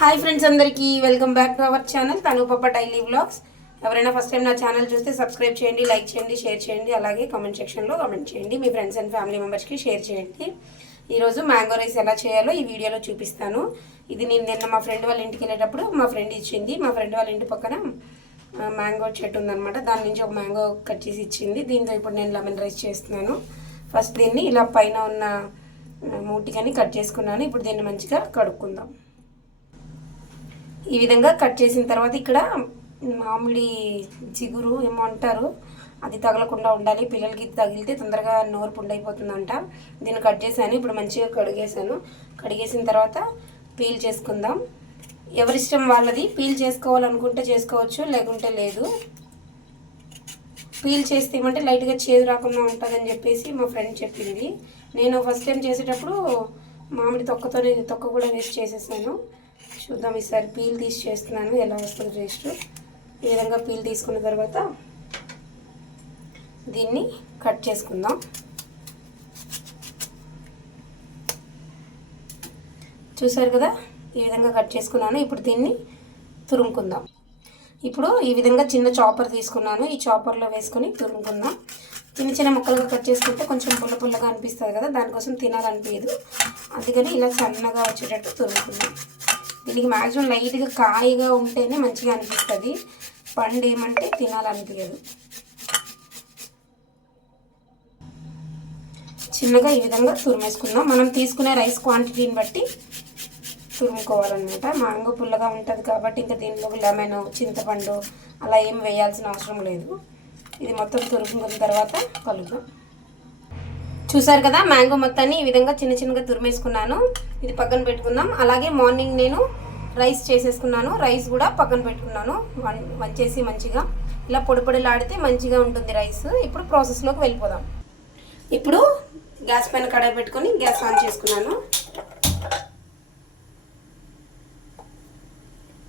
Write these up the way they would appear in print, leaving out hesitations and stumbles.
Hi friends, అందరికీ welcome back to our channel తను పప్ప డైలీ వ్లాగ్స్. ఎవరైనా ఫస్ట్ టైం నా ఛానల్ చూస్తే సబ్స్క్రైబ్ చేయండి, లైక్ చేయండి, షేర్ చేయండి. అలాగే కామెంట్ సెక్షన్లో కామెంట్ చేయండి. మీ ఫ్రెండ్స్ అండ్ ఫ్యామిలీ మెంబర్స్కి షేర్ చేయండి. ఈరోజు మ్యాంగో రైస్ ఎలా చేయాలో ఈ వీడియోలో చూపిస్తాను. ఇది నేను నిన్న మా ఫ్రెండ్ వాళ్ళ ఇంటికి వెళ్ళేటప్పుడు మా ఫ్రెండ్ ఇచ్చింది. మా ఫ్రెండ్ వాళ్ళ ఇంటి పక్కన మ్యాంగో చెట్టు ఉందన్నమాట. దాని నుంచి ఒక మ్యాంగో కట్ చేసి ఇచ్చింది. దీంతో ఇప్పుడు నేను లెమన్ రైస్ చేస్తున్నాను. ఫస్ట్ దీన్ని ఇలా పైన ఉన్న మూటికని కట్ చేసుకున్నాను. ఇప్పుడు దీన్ని మంచిగా కడుక్కుందాం. ఈ విధంగా కట్ చేసిన తర్వాత ఇక్కడ మామిడి చిగురు ఏమో అంటారు, అది తగలకుండా ఉండాలి. పిల్లలకి తగిలితే తొందరగా నోరు పుండైపోతుందంట. దీన్ని కట్ చేశాను. ఇప్పుడు మంచిగా కడిగేసాను. కడిగేసిన తర్వాత పీల్ చేసుకుందాం. ఎవరిష్టం వాళ్ళది. పీల్ చేసుకోవాలనుకుంటే చేసుకోవచ్చు, లేకుంటే లేదు. పీల్ చేస్తే ఏమంటే లైట్గా చేదు రాకుండా ఉంటుందని చెప్పేసి మా ఫ్రెండ్ చెప్పింది. నేను ఫస్ట్ టైం చేసేటప్పుడు మామిడి తొక్క కూడా వేస్ట్ చేసేసాను. చూద్దాం ఈసారి పీల్ తీసి చేస్తున్నాను, ఎలా వస్తుంది టేస్ట్. ఈ విధంగా పీల్ తీసుకున్న తర్వాత దీన్ని కట్ చేసుకుందాం. చూసారు కదా, ఈ విధంగా కట్ చేసుకున్నాను. ఇప్పుడు దీన్ని తురుముకుందాం. ఇప్పుడు ఈ విధంగా చిన్న చాపర్ తీసుకున్నాను. ఈ చాపర్లో వేసుకొని తురుముకుందాం. చిన్న చిన్న ముక్కలుగా కట్ చేసుకుంటే కొంచెం పుల్ల పుల్లగా అనిపిస్తుంది కదా, దానికోసం తినాలనిపించదు. అందుకని ఇలా సన్నగా వచ్చేటట్టు తురుముకుందాం. దీనికి మ్యాక్సిమం లైట్గా కాయగా ఉంటేనే మంచిగా అనిపిస్తుంది. పండు ఏమంటే తినాలనిపించదు. చిన్నగా ఈ విధంగా తురిమేసుకుందాం. మనం తీసుకునే రైస్ క్వాంటిటీని బట్టి తురుముకోవాలన్నమాట. మ్యాంగో పుల్లగా ఉంటుంది కాబట్టి ఇంకా దీంట్లో లెమన్, చింతపండు అలా ఏం వేయాల్సిన అవసరం లేదు. ఇది మొత్తం తురుముకున్న తర్వాత కలుద్దాం. చూసారు కదా, మ్యాంగో మొత్తాన్ని ఈ విధంగా చిన్న చిన్నగా తురిమేసుకున్నాను. ఇది పక్కన పెట్టుకుందాం. అలాగే మార్నింగ్ నేను రైస్ చేసేసుకున్నాను. రైస్ కూడా పక్కన పెట్టుకున్నాను. వంచేసి మంచిగా ఇలా పొడి పొడిలాడితే మంచిగా ఉంటుంది రైస్. ఇప్పుడు ప్రాసెస్లోకి వెళ్ళిపోదాం. ఇప్పుడు గ్యాస్ పైన కడాయి పెట్టుకొని గ్యాస్ ఆన్ చేసుకున్నాను.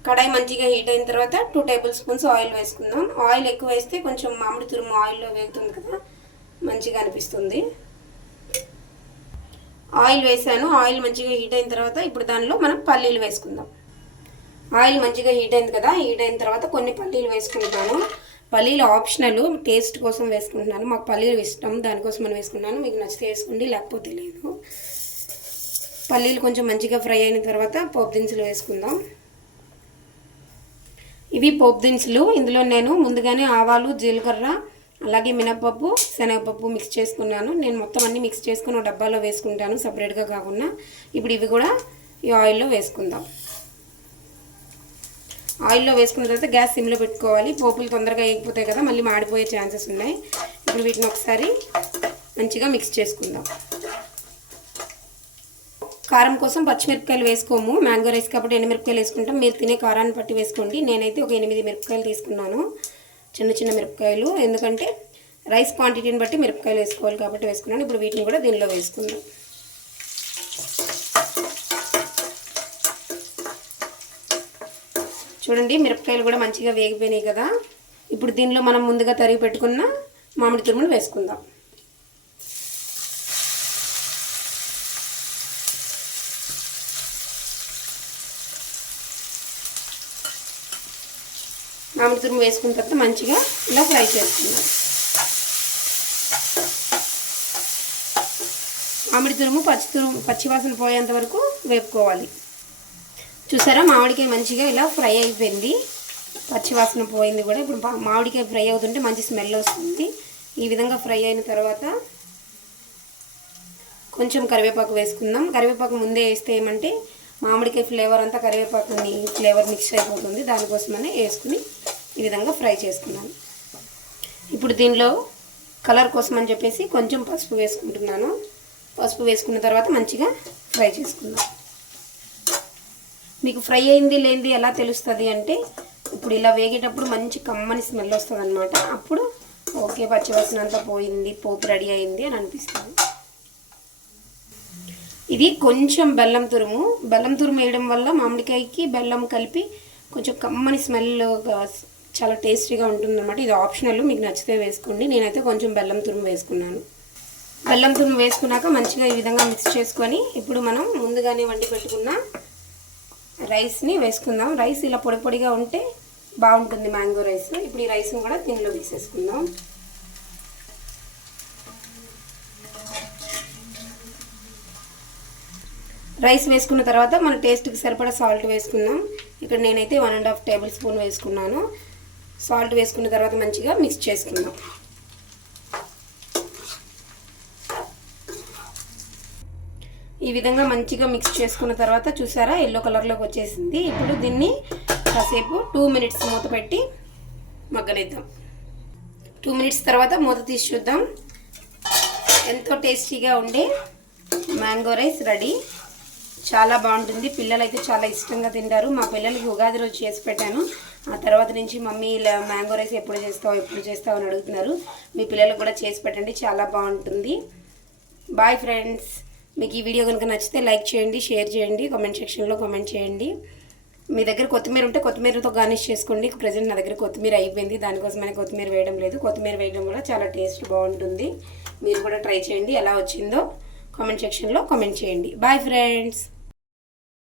కడాయి మంచిగా హీట్ అయిన తర్వాత 2 టేబుల్ స్పూన్స్ ఆయిల్ వేసుకుందాం. ఆయిల్ ఎక్కువ వేస్తే కొంచెం మామిడి తురుము ఆయిల్లో వేగుతుంది కదా, మంచిగా అనిపిస్తుంది. ఆయిల్ వేసాను. ఆయిల్ మంచిగా హీట్ అయిన తర్వాత ఇప్పుడు దానిలో మనం పల్లీలు వేసుకుందాం. ఆయిల్ మంచిగా హీట్ అయింది కదా, హీట్ అయిన తర్వాత కొన్ని పల్లీలు వేసుకుంటాను. పల్లీలు ఆప్షనల్, టేస్ట్ కోసం వేసుకుంటున్నాను. మాకు పల్లీలు ఇష్టం, దానికోసం మనం వేసుకున్నాను. మీకు నచ్చితే వేసుకోండి, లేకపోతే లేదు. పల్లీలు కొంచెం మంచిగా ఫ్రై అయిన తర్వాత పోపు దినుసులు వేసుకుందాం. ఇవి పోపు దినుసులు. ఇందులో నేను ముందుగానే ఆవాలు, జీలకర్ర, అలాగే మినపప్పు, శనగపప్పు మిక్స్ చేసుకున్నాను. నేను మొత్తం అన్నీ మిక్స్ చేసుకుని ఒక డబ్బాలో వేసుకుంటాను, సపరేట్గా కాకుండా. ఇప్పుడు ఇవి కూడా ఈ ఆయిల్లో వేసుకుందాం. ఆయిల్లో వేసుకున్న తర్వాత గ్యాస్ సిమ్లో పెట్టుకోవాలి. పోపులు తొందరగా వేగిపోతాయి కదా, మళ్ళీ మాడిపోయే ఛాన్సెస్ ఉన్నాయి. ఇప్పుడు వీటిని ఒకసారి మంచిగా మిక్స్ చేసుకుందాం. కారం కోసం పచ్చిమిరపకాయలు వేసుకోము. మ్యాంగో రైస్ కాబట్టి ఎండుమిరపకాయలు వేసుకుంటాం. మీరు తినే కారాన్ని బట్టి వేసుకోండి. నేనైతే ఒక 8 మిరపకాయలు తీసుకున్నాను, చిన్న చిన్న మిరపకాయలు. ఎందుకంటే రైస్ క్వాంటిటీని బట్టి మిరపకాయలు వేసుకోవాలి కాబట్టి వేసుకున్నాను. ఇప్పుడు వీటిని కూడా దీనిలో వేసుకుందాం. చూడండి, మిరపకాయలు కూడా మంచిగా వేగిపోయినాయి కదా. ఇప్పుడు దీనిలో మనం ముందుగా తరిగి పెట్టుకున్న మామిడి తురుమును వేసుకుందాం. మామిడి తురుము వేసుకున్న తర్వాత మంచిగా ఇలా ఫ్రై చేసుకుందాం. మామిడి తురుము పచ్చివాసన పోయేంత వరకు వేపుకోవాలి. చూసారా, మామిడికాయ మంచిగా ఇలా ఫ్రై అయిపోయింది, పచ్చివాసన పోయింది కూడా. ఇప్పుడు మామిడికాయ ఫ్రై అవుతుంటే మంచి స్మెల్ వస్తుంది. ఈ విధంగా ఫ్రై అయిన తర్వాత కొంచెం కరివేపాకు వేసుకుందాం. కరివేపాకు ముందే వేస్తే ఏమంటే మామిడికాయ ఫ్లేవర్ అంతా కరివేపాకుని ఫ్లేవర్ మిక్స్ అయిపోతుంది. దానికోసమనే వేసుకుని ఈ విధంగా ఫ్రై చేసుకున్నాను. ఇప్పుడు దీనిలో కలర్ కోసం అని చెప్పేసి కొంచెం పసుపు వేసుకుంటున్నాను. పసుపు వేసుకున్న తర్వాత మంచిగా ఫ్రై చేసుకుందాం. మీకు ఫ్రై అయింది లేనిది ఎలా తెలుస్తుంది అంటే, ఇప్పుడు ఇలా వేగేటప్పుడు మంచి కమ్మని స్మెల్ వస్తుంది అనమాట. అప్పుడు ఓకే, పచ్చివాసన అంతా పోయింది, పోపు రెడీ అయింది అని అనిపిస్తుంది. ఇది కొంచెం బెల్లం తురుము వేయడం వల్ల మామిడికాయకి బెల్లం కలిపి కొంచెం కమ్మని స్మెల్ చాలా టేస్టీగా ఉంటుందన్నమాట. ఇది ఆప్షనల్, మీకు నచ్చితే వేసుకోండి. నేనైతే కొంచెం బెల్లం తురుము వేసుకున్నాను. బెల్లం తురుము వేసుకున్నాక మంచిగా ఈ విధంగా మిక్స్ చేసుకొని ఇప్పుడు మనం ముందుగానే వండి పెట్టుకున్న రైస్ని వేసుకుందాం. రైస్ ఇలా పొడి పొడిగా ఉంటే బాగుంటుంది మ్యాంగో రైస్. ఇప్పుడు ఈ రైస్ని కూడా దీనిలో వేసేసుకుందాం. రైస్ వేసుకున్న తర్వాత మన టేస్ట్కి సరిపడా సాల్ట్ వేసుకుందాం. ఇక్కడ నేనైతే 1.5 టేబుల్ స్పూన్ వేసుకున్నాను. సాల్ట్ వేసుకున్న తర్వాత మంచిగా మిక్స్ చేసుకుందాం. ఈ విధంగా మంచిగా మిక్స్ చేసుకున్న తర్వాత చూసారా ఎల్లో కలర్లోకి వచ్చేసింది. ఇప్పుడు దీన్ని కాసేపు 2 మినిట్స్ మూత పెట్టి మగ్గనిద్దాం. 2 మినిట్స్ తర్వాత మూత తీసి చూద్దాం. ఎంతో టేస్టీగా ఉండే మ్యాంగో రైస్ రెడీ. చాలా బాగుంటుంది. పిల్లలు అయితే చాలా ఇష్టంగా తింటారు. మా పిల్లలకి ఉగాది రోజు చేసి పెట్టాను. ఆ తర్వాత నుంచి మమ్మీ ఇలా మ్యాంగో రైస్ ఎప్పుడు చేస్తావు అని అడుగుతున్నారు. మీ పిల్లలకు కూడా చేసి పెట్టండి, చాలా బాగుంటుంది. Bye friends. మీకు ఈ వీడియో కనుక నచ్చితే లైక్ చేయండి, షేర్ చేయండి, కామెంట్ సెక్షన్లో కామెంట్ చేయండి. మీ దగ్గర కొత్తిమీర ఉంటే కొత్తిమీరతో గార్నిష్ చేసుకోండి. ప్రజెంట్ నా దగ్గర కొత్తిమీర అయిపోయింది, దానికోసమని కొత్తిమీర వేయడం లేదు. కొత్తిమీర వేయడం కూడా చాలా టేస్ట్ బాగుంటుంది. మీరు కూడా ట్రై చేయండి. ఎలా వచ్చిందో కామెంట్ సెక్షన్లో కామెంట్ చేయండి. Bye friends.